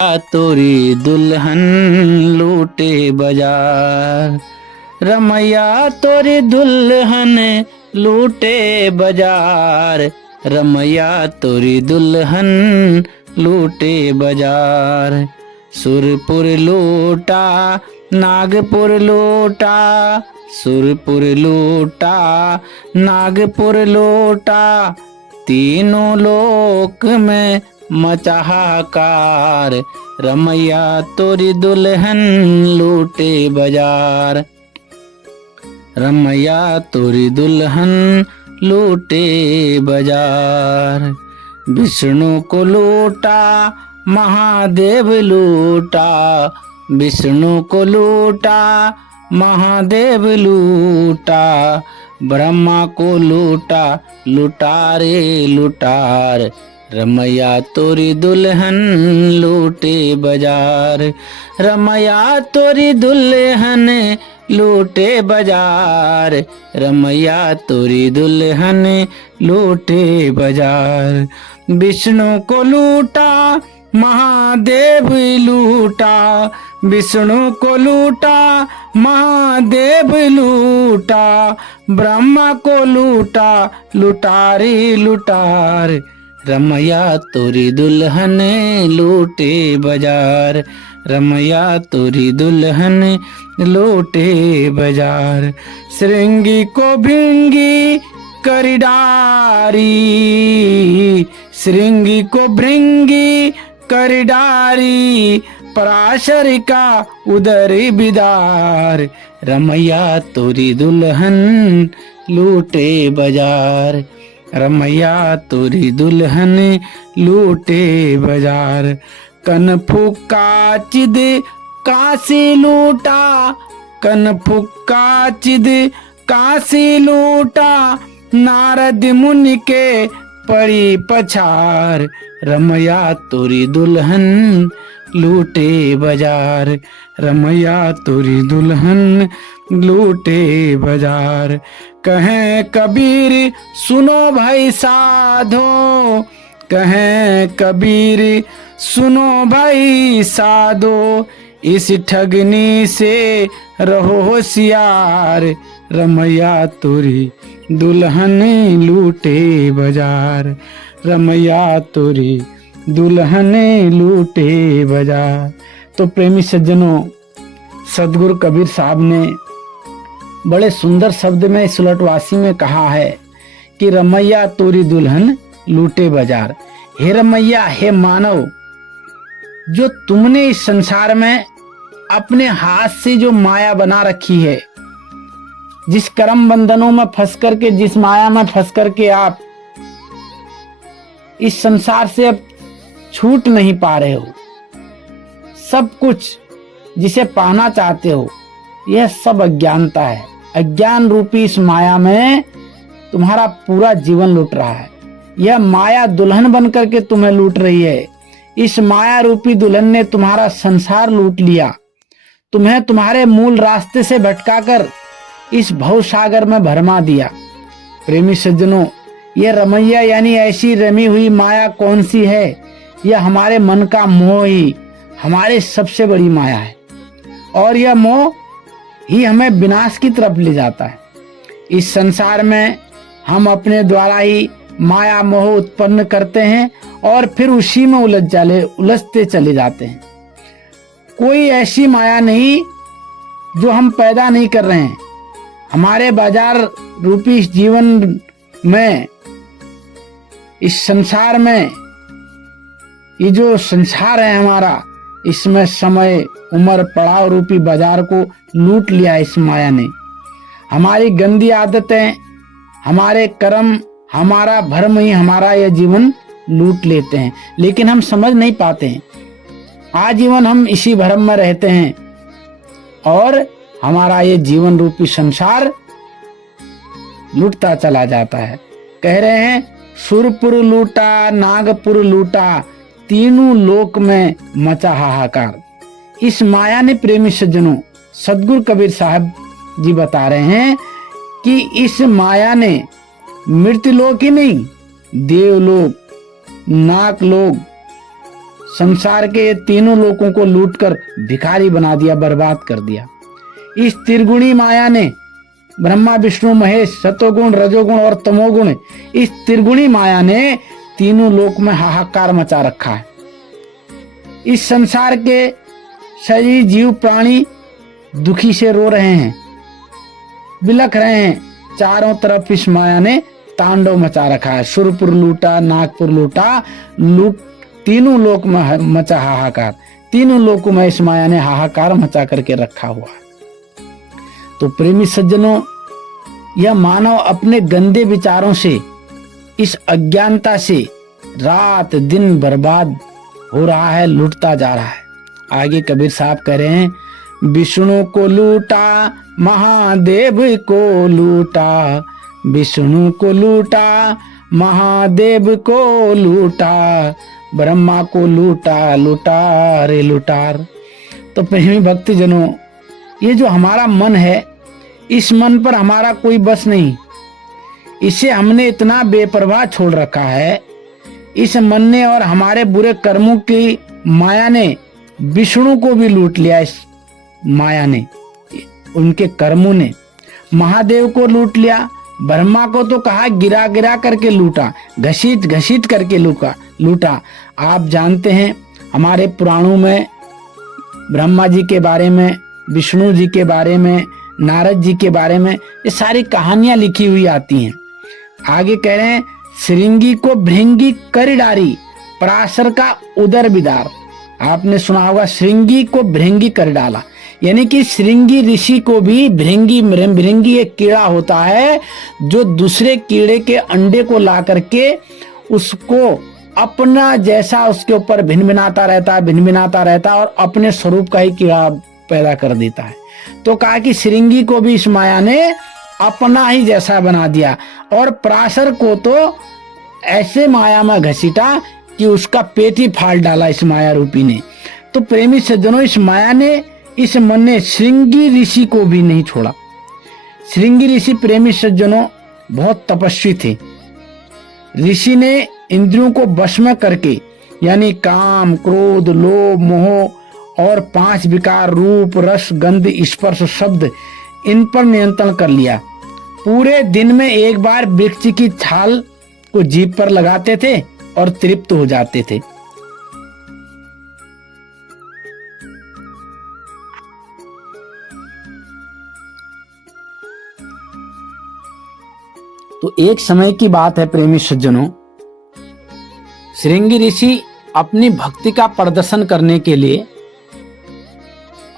तोरी दुल्हन लूटे बाजार, रमैया तोरी दुल्हन लूटे बाजार, रमैया तोरी दुल्हन लूटे बाजार। सुरपुर लूटा नागपुर लूटा, सुरपुर लूटा नागपुर लूटा, तीनों लोक में मचा हाहाकार, रमैया तोरी दुल्हन लूटे बाजार, रमैया तोरी दुल्हन लूटे बाजार। विष्णु को लूटा महादेव लूटा, विष्णु को लूटा महादेव लूटा, ब्रह्मा को लूटा लुटारे लुटार, रमैया तोरी दुल्हन लूटे बाजार, रमैया तोरी दुल्हन लूटे बाजार, रमैया तोरी दुल्हन लूटे बाजार। विष्णु को लूटा महादेव लूटा, विष्णु को लूटा महादेव लूटा, ब्रह्मा को लूटा लुटारी लुटार, रमैया तोरी दुल्हन लूटे बाजार, रमैया तोरी दुल्हन लूटे बाजार। श्रृंगी को भृंगी करी डारी, श्रृंगी को भृंगी करी डारी, पराशर का उदर बिदार, रमैया तोरी दुल्हन लूटे बाजार, रमैया तोरी दुल्हन लूटे बाजार। कन फूका चिद काशी लूटा, कन फूका चिद काशी लूटा, नारद मुनि के पड़ी पछार, रमैया तोरी दुल्हन लूटे बाजार, रमैया तोरी दुल्हन लूटे बाजार। कहें कबीर सुनो भाई साधो, कहें कबीर सुनो भाई साधो, इस ठगनी से रहो होशियार, रमैया तोरी दुल्हन लूटे बाजार, रमैया तोरी दुल्हन लूटे बाजार। तो प्रेमी सज्जनों, सदगुरु कबीर साहब ने बड़े सुंदर शब्द में इस उलटवासी में कहा है कि रमैया तोरी दुल्हन लूटे बाजार। हे रमैया, हे मानव, जो तुमने इस संसार में अपने हाथ से जो माया बना रखी है, जिस कर्म बंधनों में फंस करके, जिस माया में फंस करके आप इस संसार से अब छूट नहीं पा रहे हो, सब कुछ जिसे पाना चाहते हो, यह सब अज्ञानता है। अज्ञान रूपी इस माया में तुम्हारा पूरा जीवन लूट रहा है। यह माया दुल्हन बन करके तुम्हें लूट रही है। इस माया रूपी दुल्हन ने तुम्हारा संसार लूट लिया, तुम्हें तुम्हारे मूल रास्ते से भटकाकर इस भव सागर में भरमा दिया। प्रेमी सज्जनों, यह रमैया यानी ऐसी रमी हुई माया कौन सी है? यह हमारे मन का मोह ही हमारे सबसे बड़ी माया है, और यह मोह ही हमें विनाश की तरफ ले जाता है। इस संसार में हम अपने द्वारा ही माया मोह उत्पन्न करते हैं और फिर उसी में उलझते चले जाते हैं। कोई ऐसी माया नहीं जो हम पैदा नहीं कर रहे हैं। हमारे बाजार रूपी इस जीवन में, इस संसार में, ये जो संसार है हमारा, इसमें समय, उम्र, पड़ाव रूपी बाजार को लूट लिया इस माया ने। हमारी गंदी आदतें, हमारे कर्म, हमारा भ्रम ही हमारा यह जीवन लूट लेते हैं, लेकिन हम समझ नहीं पाते हैं। आजीवन हम इसी भ्रम में रहते हैं और हमारा ये जीवन रूपी संसार लूटता चला जाता है। कह रहे हैं, सुरपुर लूटा नागपुर लूटा, तीनों लोक में मचा हाहाकार। इस माया ने, प्रेमी सज्जनों, सदगुरु कबीर साहब जी बता रहे हैं कि इस माया ने मृत्युलोक ही नहीं, देवलोक, नागलोक, संसार के ये तीनों लोगों को लूटकर भिखारी बना दिया, बर्बाद कर दिया। इस त्रिगुणी माया ने ब्रह्मा विष्णु महेश, सतोगुण रजोगुण और तमोगुण, इस त्रिगुणी माया ने तीनों लोक में हाहाकार मचा रखा है। इस संसार के सभी जीव प्राणी दुखी से रो रहे हैं, बिलख रहे हैं। चारों तरफ इस माया ने तांडव मचा रखा है। सुरपुर लूटा, नागपुर लूटा, तीनों लोक में मचा हाहाकार। तीनों लोकों में इस माया ने हाहाकार मचा करके रखा हुआ है। तो प्रेमी सज्जनों, यह मानव अपने गंदे विचारों से, इस अज्ञानता से रात दिन बर्बाद हो रहा है, लूटता जा रहा है। आगे कबीर साहब कह रहे हैं, विष्णु को लूटा, महादेव को लूटा, विष्णु को लूटा, महादेव को लूटा, ब्रह्मा को लूटा, लूटा रे लुटार। तो प्रेमी भक्ति जनों, ये जो हमारा मन है, इस मन पर हमारा कोई बस नहीं। इसे हमने इतना बेपरवाह छोड़ रखा है। इस मन ने और हमारे बुरे कर्मों की माया ने विष्णु को भी लूट लिया। इस माया ने, उनके कर्मों ने महादेव को लूट लिया। ब्रह्मा को तो कहा गिरा गिरा करके लूटा, घसीट घसीट करके लूटा। आप जानते हैं, हमारे पुराणों में ब्रह्मा जी के बारे में, विष्णु जी के बारे में, नारद जी के बारे में ये सारी कहानियां लिखी हुई आती हैं। आगे कह रहे हैं, श्रृंगी को भृंगी कर डारी, पराशर का उदर बिदार। आपने सुना होगा, श्रृंगी को भृंगी कर डाला, यानी कि श्रृंगी ऋषि को भी भृंगी एक कीड़ा होता है जो दूसरे कीड़े के अंडे को ला करके उसको अपना जैसा उसके ऊपर भिनभिनाता रहता है और अपने स्वरूप का ही कीड़ा पैदा कर देता है। तो कहा कि श्रृंगी को भी इस माया ने अपना ही जैसा बना दिया और पराशर को तो ऐसे माया में घसीटा कि उसका पेट ही फाड़ डाला इस माया रूपी ने। तो प्रेमी सज्जनों, इस माया ने, इस मन ने श्रृंगी ऋषि को भी नहीं छोड़ा। श्रृंगी ऋषि प्रेमी सज्जनों बहुत तपस्वी थे। ऋषि ने इंद्रियों को वश में करके, यानी काम, क्रोध, लोभ, मोह और 5 विकार रूप, रस, गंध, स्पर्श, शब्द, इन पर नियंत्रण कर लिया। पूरे दिन में एक बार वृक्ष की छाल को जीभ पर लगाते थे और तृप्त हो जाते थे। तो एक समय की बात है प्रेमी सज्जनों, श्रृंगी ऋषि अपनी भक्ति का प्रदर्शन करने के लिए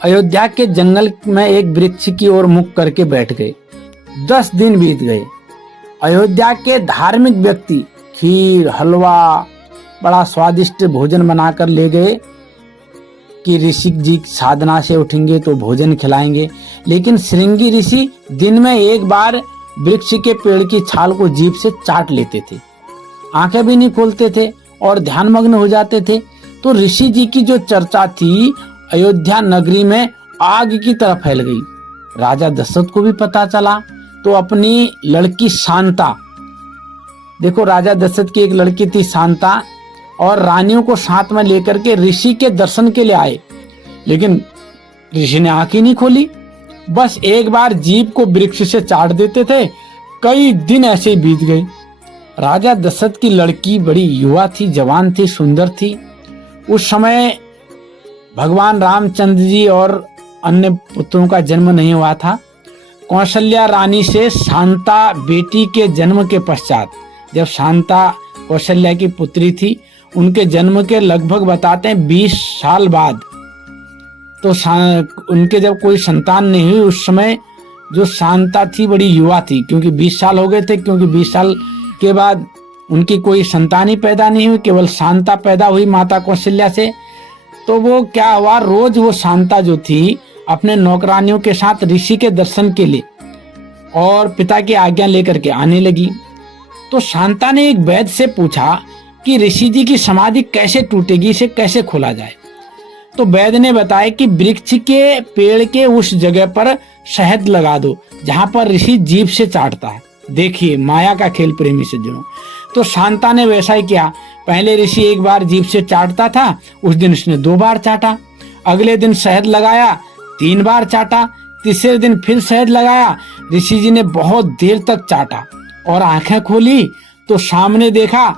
अयोध्या के जंगल में एक वृक्ष की ओर मुख करके बैठ गए। 10 दिन बीत गए। अयोध्या के धार्मिक व्यक्ति खीर, हलवा, बड़ा स्वादिष्ट भोजन बनाकर ले गए कि ऋषि जी साधना से उठेंगे तो भोजन खिलाएंगे। लेकिन श्रृंगी ऋषि दिन में एक बार वृक्ष के पेड़ की छाल को जीभ से चाट लेते थे, आंखें भी नहीं खोलते थे और ध्यानमग्न हो जाते थे। तो ऋषि जी की जो चर्चा थी अयोध्या नगरी में आग की तरह फैल गई। राजा दशरथ को भी पता चला तो अपनी लड़की शांता, देखो राजा दशरथ की एक लड़की थी शांता, और रानियों को साथ में लेकर के ऋषि के दर्शन के लिए आए। लेकिन ऋषि ने आंख ही नहीं खोली, बस एक बार जीभ को वृक्ष से चाट देते थे। कई दिन ऐसे ही बीत गए। राजा दशरथ की लड़की बड़ी युवा थी, जवान थी, सुंदर थी। उस समय भगवान रामचंद्र जी और अन्य पुत्रों का जन्म नहीं हुआ था। कौशल्या रानी से शांता बेटी के जन्म के पश्चात, जब शांता कौशल्या की पुत्री थी, उनके जन्म के लगभग बताते हैं 20 साल बाद, तो उनके जब कोई संतान नहीं हुई, उस समय जो शांता थी बड़ी युवा थी, क्योंकि 20 साल हो गए थे, क्योंकि 20 साल के बाद उनकी कोई संतान ही पैदा नहीं हुई, केवल शांता पैदा हुई माता कौशल्या से। तो वो क्या हुआ, रोज वो शांता जो थी अपने नौकरानियों के साथ ऋषि के दर्शन के लिए और पिता की आज्ञा लेकर के आने लगी। तो शांता ने एक वैद्य से पूछा कि ऋषि जी की समाधि कैसे टूटेगी, इसे कैसे खोला जाए। तो वैद्य ने बताया कि वृक्ष के पेड़ के उस जगह पर शहद लगा दो जहां पर ऋषि जीभ से चाटता है। देखिए माया का खेल प्रेमी सज्जनों। तो शांता ने वैसा ही किया। पहले ऋषि एक बार जीभ से चाटता था, उस दिन उसने 2 बार चाटा। अगले दिन शहद लगाया, 3 बार चाटा। तीसरे दिन फिर शहद लगाया। ऋषि जी ने बहुत देर तक चाटा और आंखें खोली तो सामने देखा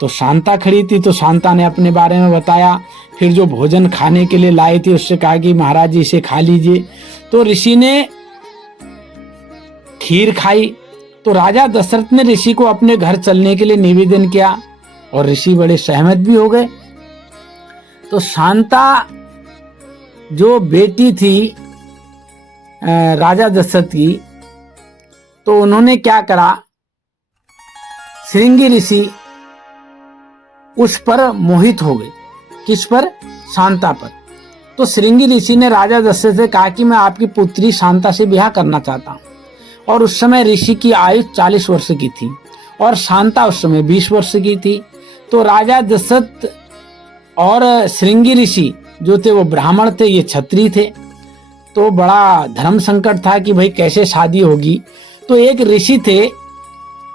तो शांता खड़ी थी। तो शांता ने अपने बारे में बताया। फिर जो भोजन खाने के लिए लाई थी उससे कहा कि महाराज जी इसे खा लीजिए। तो ऋषि ने खीर खाई। तो राजा दशरथ ने ऋषि को अपने घर चलने के लिए निवेदन किया और ऋषि बड़े सहमत भी हो गए। तो शांता जो बेटी थी राजा दशरथ की, तो उन्होंने क्या करा, श्रृंगी ऋषि उस पर मोहित हो गए। किस पर? शांता पर। तो श्रृंगी ऋषि ने राजा दशरथ से कहा कि मैं आपकी पुत्री शांता से ब्याह करना चाहता हूं। और उस समय ऋषि की आयु 40 वर्ष की थी और शांता उस समय 20 वर्ष की थी। तो राजा दशरथ और श्रृंगी ऋषि जो थे वो ब्राह्मण थे, ये क्षत्रिय थे। तो बड़ा धर्म संकट था कि भाई कैसे शादी होगी। तो एक ऋषि थे,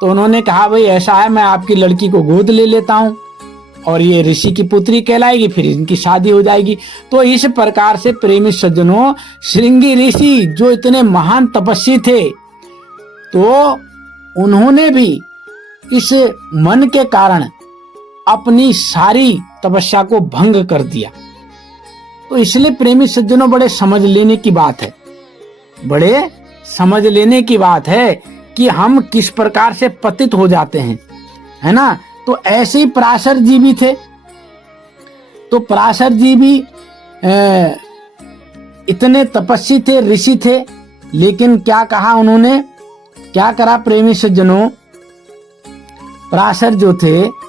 तो उन्होंने कहा भाई ऐसा है, मैं आपकी लड़की को गोद ले लेता हूं और ये ऋषि की पुत्री कहलाएगी, फिर इनकी शादी हो जाएगी। तो इस प्रकार से प्रेमी सज्जनों, श्रृंगी ऋषि जो इतने महान तपस्वी थे, तो उन्होंने भी इस मन के कारण अपनी सारी तपस्या को भंग कर दिया। तो इसलिए प्रेमी सज्जनों, बड़े समझ लेने की बात है, बड़े समझ लेने की बात है कि हम किस प्रकार से पतित हो जाते हैं, है ना। तो ऐसे ही पराशर जी भी थे। तो पराशर जी भी इतने तपस्वी थे, ऋषि थे, लेकिन क्या कहा उन्होंने, क्या करा प्रेमी सज्जनों, पराशर जो थे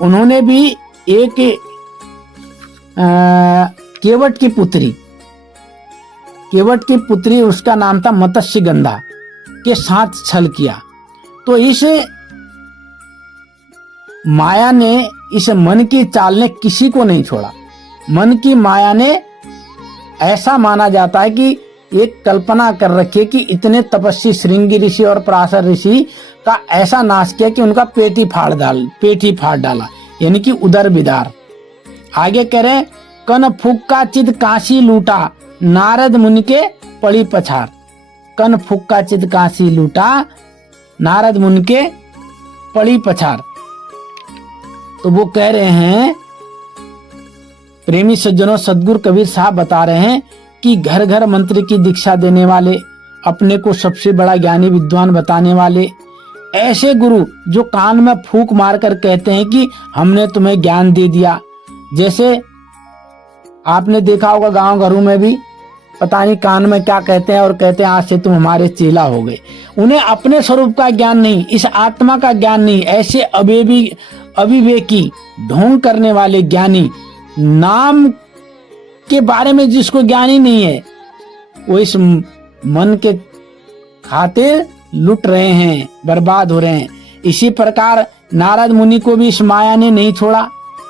उन्होंने भी एक केवट की पुत्री उसका नाम था मत्स्यगंधा के साथ छल किया। तो इस माया ने, इस मन की चाल ने किसी को नहीं छोड़ा। मन की माया ने, ऐसा माना जाता है कि एक कल्पना कर रखी है कि इतने तपस्वी श्रृंगी ऋषि और पराशर ऋषि का ऐसा नाश किया कि उनका पेट ही फाड़ डाला, यानी कि उदर विदार। आगे कह रहे, कन फुक्का चित काशी लूटा, नारद मुनि के पड़ी पछार। कन फुक्का चित काशी लूटा, नारद मुनि के पड़ी पछार। तो वो कह रहे हैं, प्रेमी सज्जनों, सदगुरु कबीर साहब बता रहे हैं कि घर घर मंत्र की दीक्षा देने वाले, अपने को सबसे बड़ा ज्ञानी विद्वान बताने वाले, ऐसे गुरु जो कान में फूंक मारकर कहते हैं कि हमने तुम्हें ज्ञान दे दिया। जैसे आपने देखा होगा गांव घरों में भी पता नहीं कान में क्या कहते हैं और कहते हैं आज से तुम हमारे चेला हो गए। उन्हें अपने स्वरूप का ज्ञान नहीं, इस आत्मा का ज्ञान नहीं। ऐसे अविवेकी ढोंग करने वाले ज्ञानी, नाम के बारे में जिसको ज्ञान ही नहीं है, वो इस मन के खातिर लुट रहे हैं, बर्बाद हो रहे हैं। इसी प्रकार नारद मुनि को भी इस माया ने नहीं छोड़ा।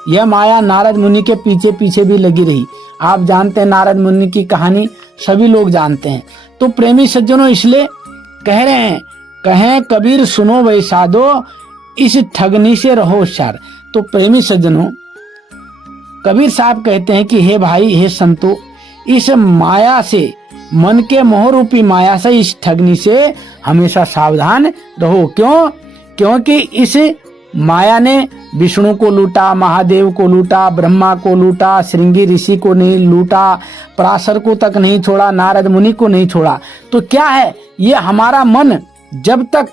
यह माया नारद मुनि के पीछे पीछे भी लगी रही। आप जानते हैं नारद मुनि की कहानी, सभी लोग जानते हैं। तो प्रेमी सज्जनों, इसलिए कह रहे हैं, कहें कबीर सुनो वैसादो, इस ठगनी से रहो होशियार। तो प्रेमी सज्जनों, कबीर साहब कहते हैं कि हे भाई, हे संतो, इस माया से, मन के मोह रूपी माया से, इस ठगनी से हमेशा सावधान रहो। क्यों? क्योंकि इस माया ने विष्णु को लूटा, महादेव को लूटा, ब्रह्मा को लूटा, श्रृंगी ऋषि को नहीं लूटा, पराशर को तक नहीं छोड़ा, नारद मुनि को नहीं छोड़ा। तो क्या है, ये हमारा मन जब तक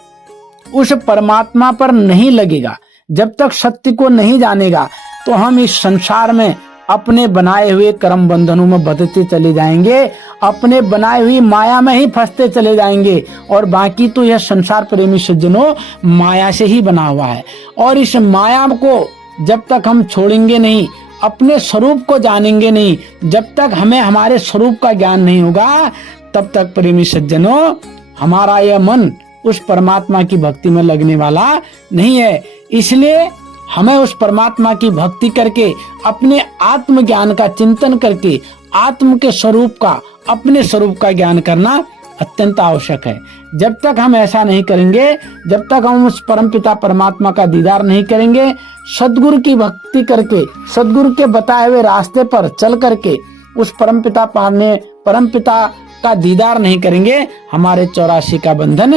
उस परमात्मा पर नहीं लगेगा, जब तक सत्य को नहीं जानेगा, तो हम इस संसार में अपने बनाए हुए कर्म बंधनों में बंधते चले जाएंगे, अपने बनाए हुई माया में ही फंसते चले जाएंगे। और बाकी तो यह संसार प्रेमी सज्जनों माया से ही बना हुआ है। और इस माया को जब तक हम छोड़ेंगे नहीं, अपने स्वरूप को जानेंगे नहीं, जब तक हमें हमारे स्वरूप का ज्ञान नहीं होगा, तब तक प्रेमी सज्जनों हमारा यह मन उस परमात्मा की भक्ति में लगने वाला नहीं है। इसलिए हमें उस परमात्मा की भक्ति करके, अपने आत्म ज्ञान का चिंतन करके, आत्म के स्वरूप का, अपने स्वरूप का ज्ञान करना अत्यंत आवश्यक है। जब तक हम ऐसा नहीं करेंगे, जब तक हम उस परमपिता परमात्मा का दीदार नहीं करेंगे, सद्गुरु की भक्ति करके, सद्गुरु के बताए हुए रास्ते पर चल करके उस परमपिता का दीदार नहीं करेंगे, हमारे 84 का बंधन